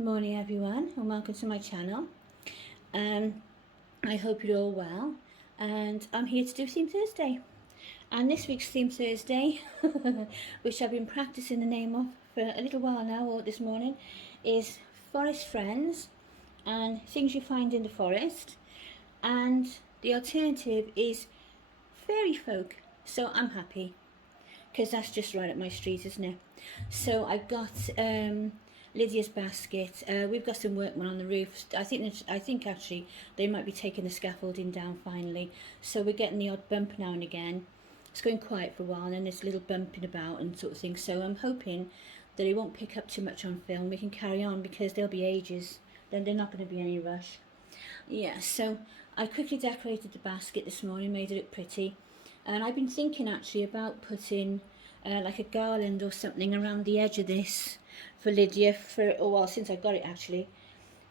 Morning everyone and welcome to my channel. I hope you're all well, and I'm here to do Theme Thursday. And this week's Theme Thursday, which I've been practicing the name of for a little while now, or this morning, is Forest Friends and Things You Find in the Forest. And the alternative is Fairy Folk. So I'm happy, because that's just right up my street, isn't it? So I've got Lydia's basket. We've got some workmen on the roof. I think actually they might be taking the scaffolding down finally. So we're getting the odd bump now and again. It's going quiet for a while, and then there's a little bumping about and sort of thing. So I'm hoping that it won't pick up too much on film. We can carry on because there'll be ages. Then there's not going to be any rush. Yeah. So I quickly decorated the basket this morning, made it look pretty, and I've been thinking actually about putting like a garland or something around the edge of this for Lydia for a while, since I got it actually.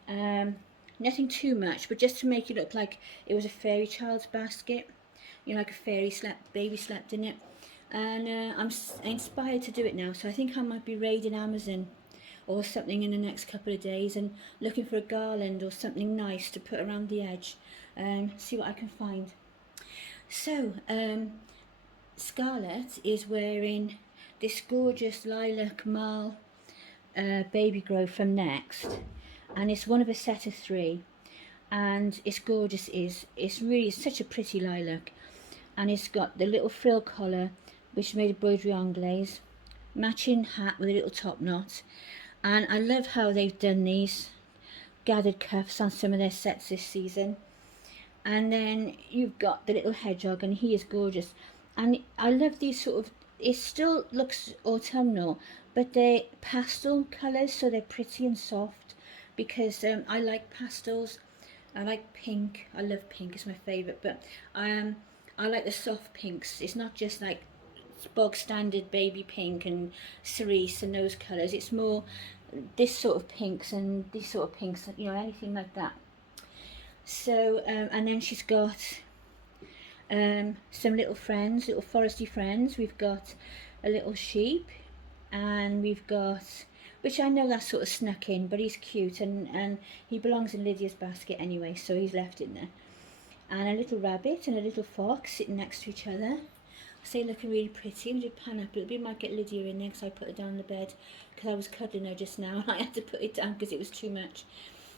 Nothing too much, but just to make it look like it was a fairy child's basket, you know, like a baby slept in it. And I'm inspired to do it now, so I think I might be raiding Amazon or something in the next couple of days and looking for a garland or something nice to put around the edge and see what I can find. So Scarlett is wearing this gorgeous lilac marl baby grow from Next, and it's one of a set of 3, and it's gorgeous. It's really such a pretty lilac, and it's got the little frill collar which is made of broderie anglaise, matching hat with a little top knot, and I love how they've done these gathered cuffs on some of their sets this season. And then you've got the little hedgehog, and he is gorgeous. And I love these sort of, it still looks autumnal, but they're pastel colours, so they're pretty and soft, because I like pastels. I like pink. I love pink, it's my favourite, but I like the soft pinks. It's not just like bog standard baby pink and cerise and those colours. It's more this sort of pinks and these sort of pinks, you know, anything like that. So and then she's got some little friends, little foresty friends. We've got a little sheep, and we've got, which I know that's sort of snuck in, but he's cute, and he belongs in Lydia's basket anyway, so he's left in there. And a little rabbit and a little fox sitting next to each other. I say looking really pretty. We did pan up a little bit, might get Lydia in there because I put her down the bed because I was cuddling her just now and I had to put it down because it was too much.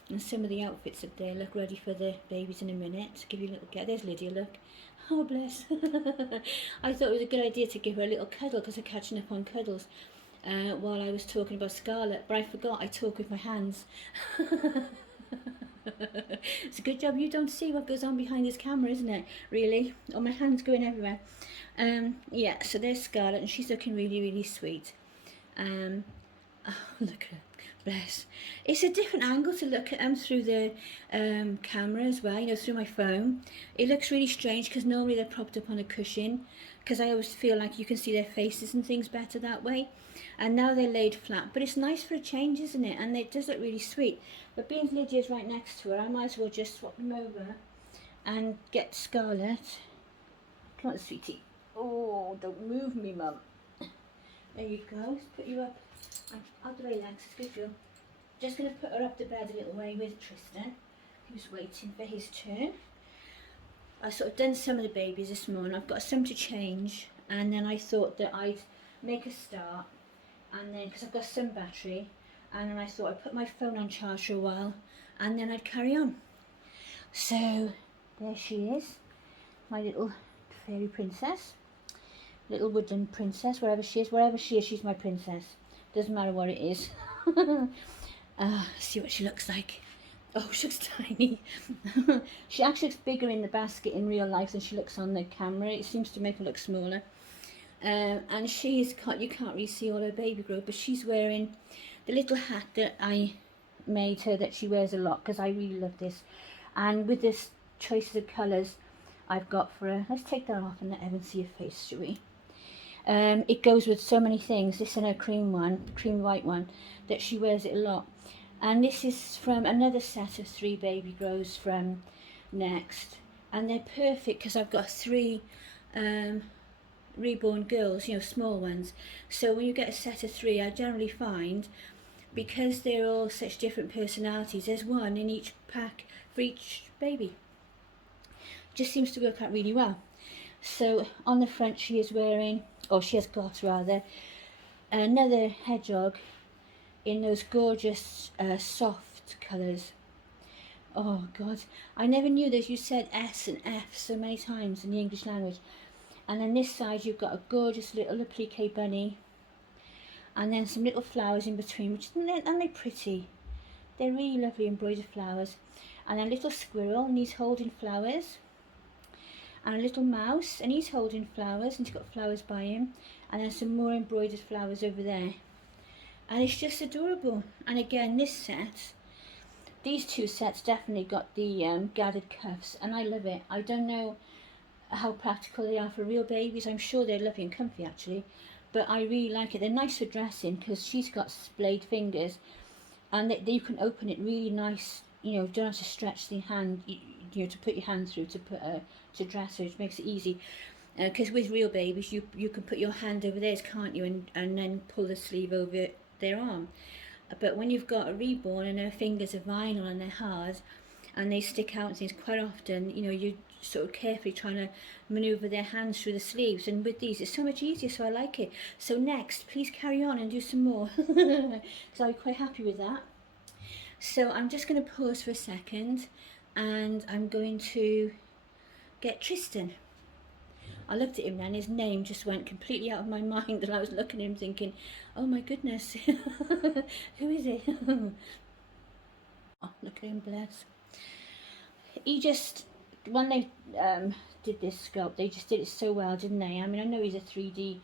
And some of the outfits up there look ready for the babies in a minute. Give you a little get. There's Lydia, look. Oh, bless. I thought it was a good idea to give her a little cuddle because I'm catching up on cuddles while I was talking about Scarlett, but I forgot I talk with my hands. It's a good job you don't see what goes on behind this camera, isn't it? Really? Oh, my hand's going everywhere. Yeah, so there's Scarlett, and she's looking really, really sweet. Oh, look at her. Bless. It's a different angle to look at them through the camera as well, you know, through my phone. It looks really strange because normally they're propped up on a cushion, because I always feel like you can see their faces and things better that way. And now they're laid flat, but it's nice for a change, isn't it? And it does look really sweet. But being Lydia's right next to her, I might as well just swap them over and get Scarlett. Come on, sweetie. Oh, don't move me, Mum. There you go. Let's put you up. Out the way, Lex. It's good, Joe. Just going to put her up the bed a little way with Tristan, who's waiting for his turn. I sort of done some of the babies this morning. I've got some to change, and then I thought that I'd make a start, and then because I've got some battery, and then I thought I'd put my phone on charge for a while, and then I'd carry on. So there she is, my little fairy princess, little woodland princess, wherever she is, she's my princess. Doesn't matter what it is. See what she looks like. Oh, she looks tiny. She actually looks bigger in the basket in real life than she looks on the camera. It seems to make her look smaller. And she's you can't really see all her baby grow, but she's wearing the little hat that I made her that she wears a lot because I really love this. And with this choices of colours I've got for her. Let's take that off and let Evan see her face, shall we? It goes with so many things. This and her cream white one, that she wears it a lot. And this is from another set of 3 baby grows from Next, and they're perfect because I've got 3 reborn girls, you know, small ones. So when you get a set of 3, I generally find because they're all such different personalities, there's one in each pack for each baby. Just seems to work out really well. So on the front she is wearing, or she has got rather, another hedgehog in those gorgeous soft colours. Oh God, I never knew that you said S and F so many times in the English language. And then this side you've got a gorgeous little applique bunny, and then some little flowers in between, which aren't they pretty? They're really lovely embroidered flowers. And then a little squirrel, and he's holding flowers. And a little mouse, and he's holding flowers, and he's got flowers by him. And then some more embroidered flowers over there. And it's just adorable. And again, this set, these two sets definitely got the gathered cuffs, and I love it. I don't know how practical they are for real babies. I'm sure they're lovely and comfy actually, but I really like it. They're nice for dressing because she's got splayed fingers, and you can open it really nice. You know, don't have to stretch the hand, you know, to put your hand through to dress her, which makes it easy. Because with real babies, you can put your hand over theirs, can't you, and then pull the sleeve over their arm. But when you've got a reborn and their fingers are vinyl and they're hard and they stick out and things, quite often, you know, you're sort of carefully trying to manoeuvre their hands through the sleeves. And with these, it's so much easier, so I like it. So next, please carry on and do some more, because I'll be quite happy with that. So I'm just going to pause for a second, and I'm going to get Tristan. I looked at him then, his name just went completely out of my mind, and I was looking at him thinking, oh my goodness, who is he? Oh, look at him, bless. He just, when they did this sculpt, they just did it so well, didn't they? I mean, I know he's a 3D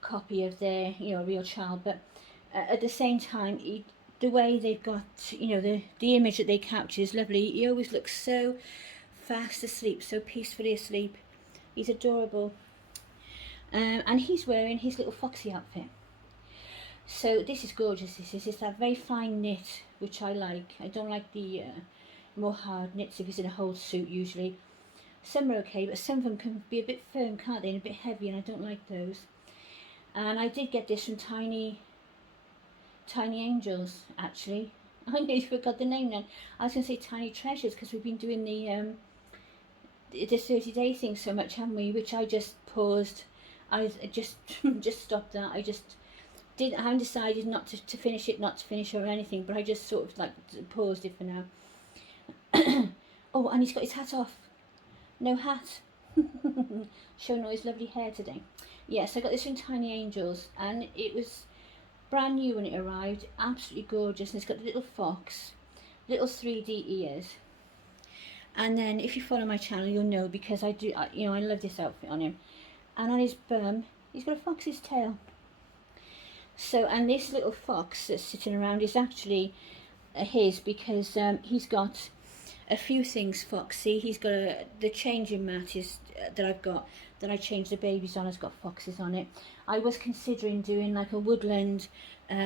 copy of their, you know, real child, but at the same time, the way they've got, you know, the image that they capture is lovely. He always looks so fast asleep, so peacefully asleep. He's adorable. And he's wearing his little foxy outfit. So this is gorgeous. This is that very fine knit, which I like. I don't like the more hard knits if he's in a whole suit usually. Some are okay, but some of them can be a bit firm, can't they, and a bit heavy, and I don't like those. And I did get this from Tiny Angels, actually. I nearly forgot the name then. I was going to say Tiny Treasures, because we've been doing the 30-day thing so much, haven't we? Which I just paused. I just stopped that. I haven't decided not to finish it, or anything, but I just sort of like paused it for now. Oh, and he's got his hat off. No hat. Showing all his lovely hair today. Yes, I got this from Tiny Angels, and it was brand new when it arrived. Absolutely gorgeous, and it's got the little fox, little 3D ears. And then if you follow my channel, you'll know, because I love this outfit on him. And on his bum, he's got a fox's tail. So, and this little fox that's sitting around is actually his, because he's got a few things foxy. He's got the changing mat that I've got, that I change the babies on, has got foxes on it. I was considering doing like a woodland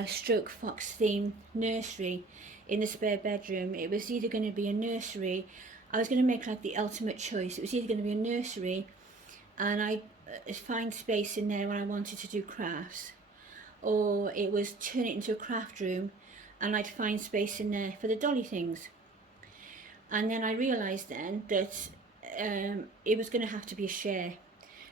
stroke fox theme nursery in the spare bedroom. It was either going to be a nursery. I was going to make like the ultimate choice. It was either going to be a nursery, and I find space in there when I wanted to do crafts, or it was turn it into a craft room, and I'd find space in there for the Dolly things. And then I realised then that it was going to have to be a share.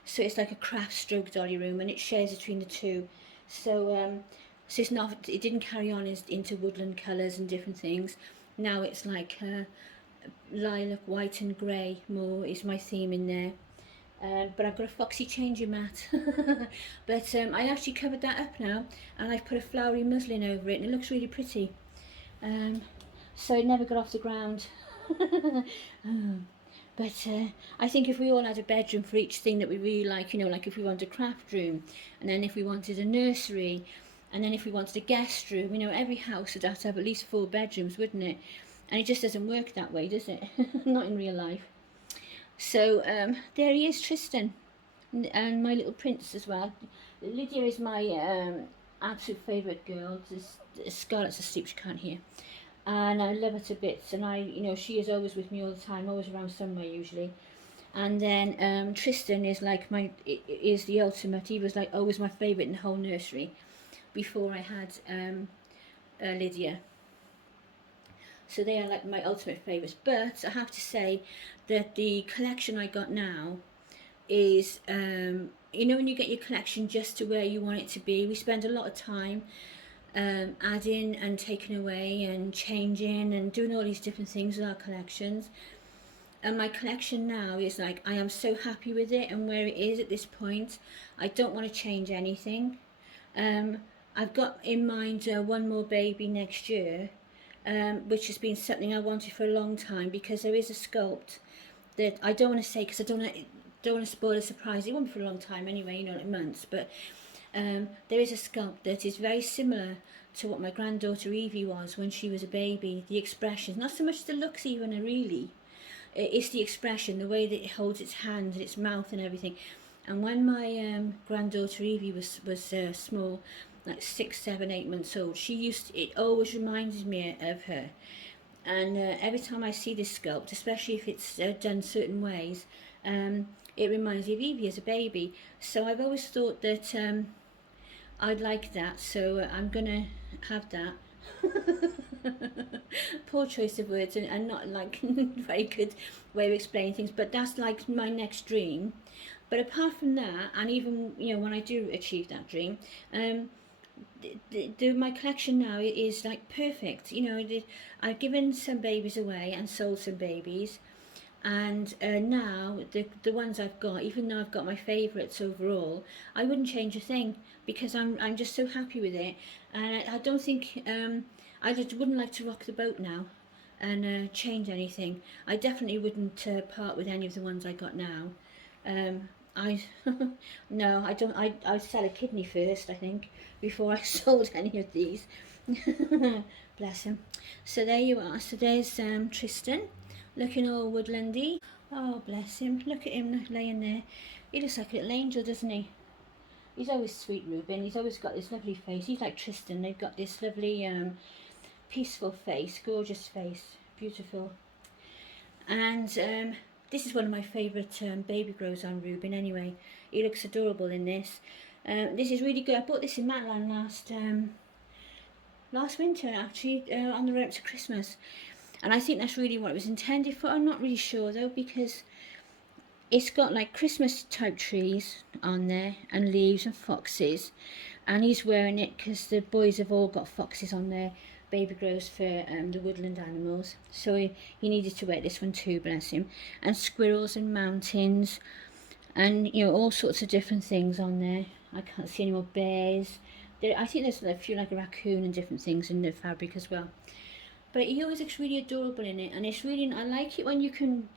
So it's like a craft stroke Dolly room, and it shares between the two. So so it's not, it didn't carry on into woodland colours and different things. Now it's like lilac, white and grey more is my theme in there. But I've got a foxy changing mat. But I actually covered that up now, and I've put a flowery muslin over it, and it looks really pretty. So it never got off the ground. But I think if we all had a bedroom for each thing that we really like, you know, like if we wanted a craft room, and then if we wanted a nursery, and then if we wanted a guest room, you know, every house would have to have at least 4 bedrooms, wouldn't it? And it just doesn't work that way, does it? Not in real life. So there he is, Tristan, and my little prince as well. Lydia is my absolute favourite girl. Scarlett's asleep, she can't hear. And I love her to bits, and you know, she is always with me all the time, always around somewhere usually. And then Tristan is like is the ultimate. He was like always my favourite in the whole nursery. Before I had Lydia. So they are like my ultimate favourites. But I have to say that the collection I got now is, you know, when you get your collection just to where you want it to be, we spend a lot of time adding and taking away and changing and doing all these different things with our collections. And my collection now is like, I am so happy with it and where it is at this point. I don't want to change anything. I've got in mind one more baby next year, which has been something I wanted for a long time, because there is a sculpt that I don't want to say, because I don't want to spoil a surprise. It won't be for a long time anyway, you know, like months, but there is a sculpt that is very similar to what my granddaughter Evie was when she was a baby. The expression, not so much the looks even really, it's the expression, the way that it holds its hand and its mouth and everything. And when my granddaughter Evie was small, like 6, 7, 8 months old, it always reminded me of her. And every time I see this sculpt, especially if it's done certain ways, it reminds me of Evie as a baby. So I've always thought that I'd like that, so I'm gonna have that. Poor choice of words, and not like very good way of explaining things, but that's like my next dream. But apart from that, and even, you know, when I do achieve that dream, my collection now is like perfect. You know, I've given some babies away and sold some babies, and now the ones I've got, even though I've got my favourites overall, I wouldn't change a thing, because I'm just so happy with it. And I don't think I just wouldn't like to rock the boat now and change anything. I definitely wouldn't part with any of the ones I got now. No, I don't. I'd sell a kidney first, I think, before I sold any of these. Bless him. So there you are. So there's Tristan, looking all woodlandy. Oh, bless him. Look at him laying there. He looks like a little angel, doesn't he? He's always sweet, Reuben. He's always got this lovely face. He's like Tristan. They've got this lovely, peaceful face, gorgeous face, beautiful. And this is one of my favourite baby grows on Reuben anyway. He looks adorable in this. This is really good. I bought this in Matland last winter, actually, on the run up to Christmas. And I think that's really what it was intended for. I'm not really sure though, because it's got like Christmas type trees on there and leaves and foxes. And he's wearing it because the boys have all got foxes on their baby grows for the woodland animals. So he needed to wear this one too, bless him. And squirrels and mountains and, you know, all sorts of different things on there. I can't see any more bears. I think there's a few like a raccoon and different things in the fabric as well. But he always looks really adorable in it, and it's really, I like it when you can,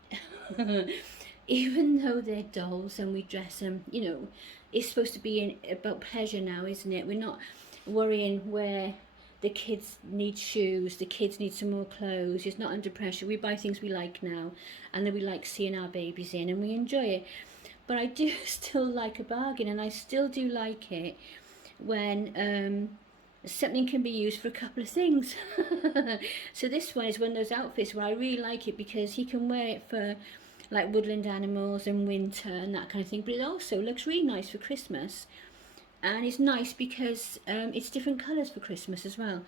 even though they're dolls and we dress them, you know, it's supposed to be about pleasure now, isn't it? We're not worrying where the kids need shoes, the kids need some more clothes. It's not under pressure. We buy things we like now, and then we like seeing our babies in, and we enjoy it. But I do still like a bargain, and I still do like it when something can be used for a couple of things. So this one is one of those outfits where I really like it, because he can wear it for like woodland animals and winter and that kind of thing, but it also looks really nice for Christmas. And it's nice because it's different colours for Christmas as well.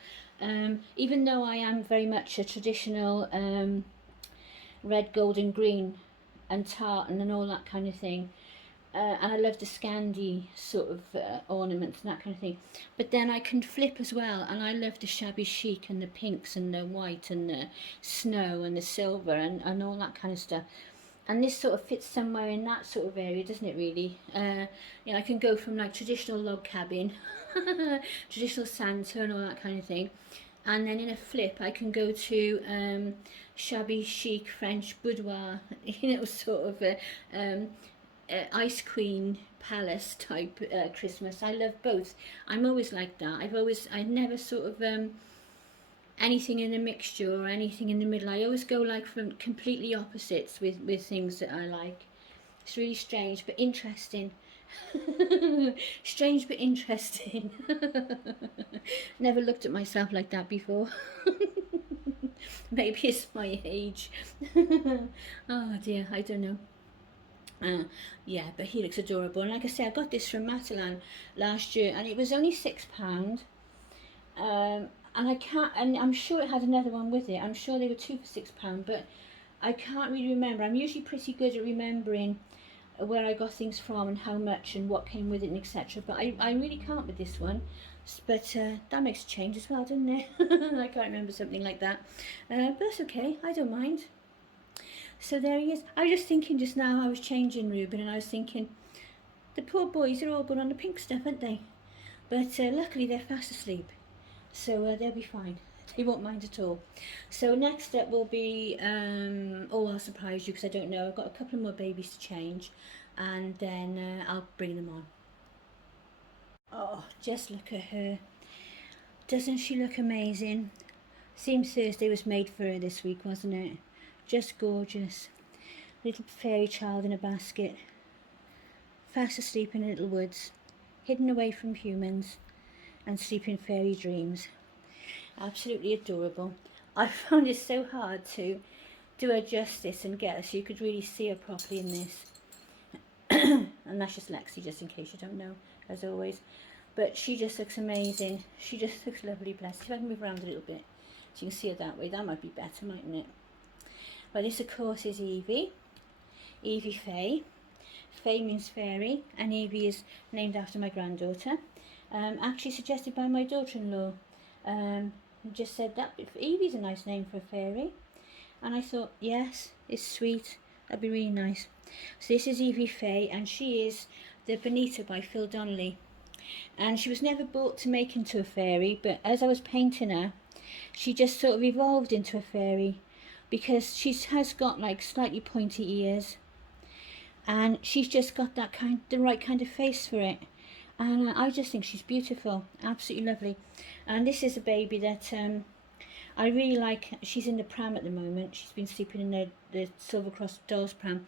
Even though I am very much a traditional red, gold and green and tartan and all that kind of thing, and I love the Scandi sort of ornaments and that kind of thing. But then I can flip as well, and I love the shabby chic and the pinks and the white and the snow and the silver and all that kind of stuff. And this sort of fits somewhere in that sort of area, doesn't it, really? You know, I can go from like traditional log cabin, traditional Santa and all that kind of thing. And then in a flip, I can go to shabby chic French boudoir, you know, sort of ice queen palace type Christmas. I love both. I'm always like that. I never sort of anything in a mixture or anything in the middle. I always go like from completely opposites with things that I like. It's really strange but interesting. Strange but interesting. Never looked at myself like that before. Maybe it's my age. Oh dear, I don't know. Yeah, but he looks adorable, and like I said, I got this from Matalan last year, and it was only £6. and I can't, and I'm sure it had another one with it. I'm sure they were two for £6, but I can't really remember. I'm usually pretty good at remembering where I got things from and how much and what came with it and etc. But I really can't with this one. But that makes a change as well, doesn't it? I can't remember something like that. But that's okay, I don't mind. So there he is. I was just thinking just now, I was changing Reuben, and I was thinking, the poor boys are all going on the pink stuff, aren't they? But luckily they're fast asleep, so they'll be fine. They won't mind at all. So next up will be, oh, I'll surprise you because I don't know. I've got a couple more babies to change, and then I'll bring them on. Oh, just look at her. Doesn't she look amazing? Seems Thursday was made for her this week, wasn't it? Just gorgeous. Little fairy child in a basket. Fast asleep in little woods. Hidden away from humans. And sleeping fairy dreams. Absolutely adorable. I found it so hard to do her justice and get her so you could really see her properly in this. And that's just Lexi, just in case you don't know, as always. But she just looks amazing. She just looks lovely, blessed. If I can move around a little bit so you can see her that way, that might be better, mightn't it? Well, this of course is Evie. Evie Faye. Faye means fairy, and Evie is named after my granddaughter. Actually suggested by my daughter-in-law. Just said that Evie's a nice name for a fairy. And I thought, yes, it's sweet. That'd be really nice. So this is Evie Faye, and she is the Bonita by Phil Donnelly. And she was never bought to make into a fairy, but as I was painting her, she just sort of evolved into a fairy, because she has got like slightly pointy ears, and she's just got that the right kind of face for it. And I just think she's beautiful, absolutely lovely. And this is a baby that I really like. She's in the pram at the moment. She's been sleeping in the Silver Cross Dolls pram,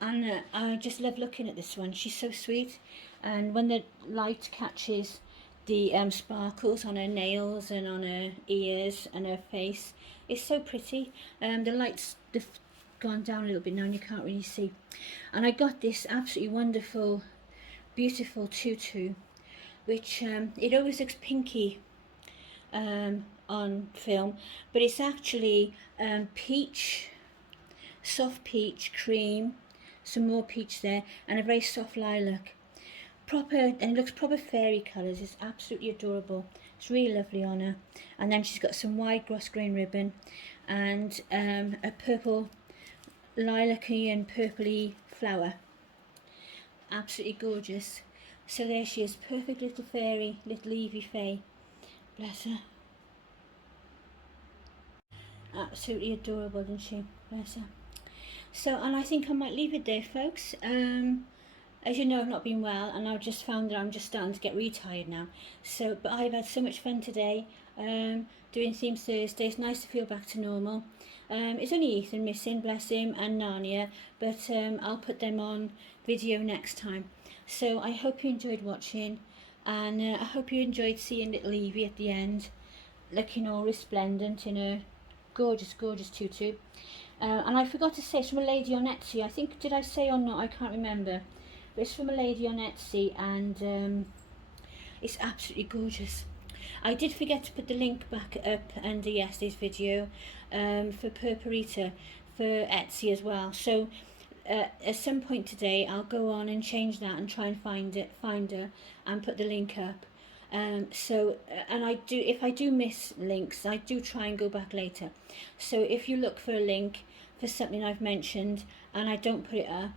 and I just love looking at this one. She's so sweet, and when the light catches the sparkles on her nails and on her ears and her face, it's so pretty. The light's gone down a little bit now and you can't really see. And I got this absolutely wonderful, beautiful tutu, which it always looks pinky on film, but it's actually peach, soft peach, cream, some more peach there, and a very soft lilac. Proper, and it looks proper fairy colours. It's absolutely adorable. It's really lovely on her. And then she's got some wide gross grain ribbon and a purple, lilac-y and purpley flower. Absolutely gorgeous. So there she is, perfect little fairy, little Evie Faye. Bless her. Absolutely adorable, isn't she? Bless her. So, and I think I might leave it there, folks. As you know, I've not been well, and I've just found that I'm just starting to get really tired now. So, but I've had so much fun today, doing Themes Thursday. It's nice to feel back to normal. It's only Ethan missing, bless him, and Narnia, but I'll put them on video next time. So I hope you enjoyed watching, and I hope you enjoyed seeing little Evie at the end, looking all resplendent in her gorgeous, gorgeous tutu. And I forgot to say, it's from a lady on Etsy. I think, did I say or not? I can't remember. But it's from a lady on Etsy, and it's absolutely gorgeous. I did forget to put the link back up under yesterday's video for Purperita for Etsy as well. So at some point today, I'll go on and change that and try and find her, and put the link up. And if I do miss links, I do try and go back later. So if you look for a link for something I've mentioned and I don't put it up,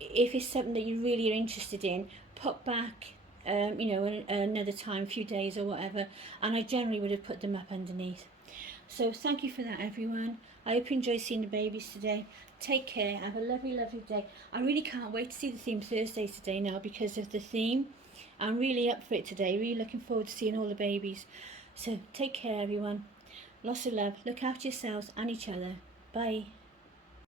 if it's something that you really are interested in, pop back, another time, a few days or whatever, and I generally would have put them up underneath. So thank you for that, everyone. I hope you enjoyed seeing the babies today. Take care. Have a lovely, lovely day. I really can't wait to see the Theme Thursdays today now because of the theme. I'm really up for it today. Really looking forward to seeing all the babies. So take care, everyone. Lots of love. Look after yourselves and each other. Bye.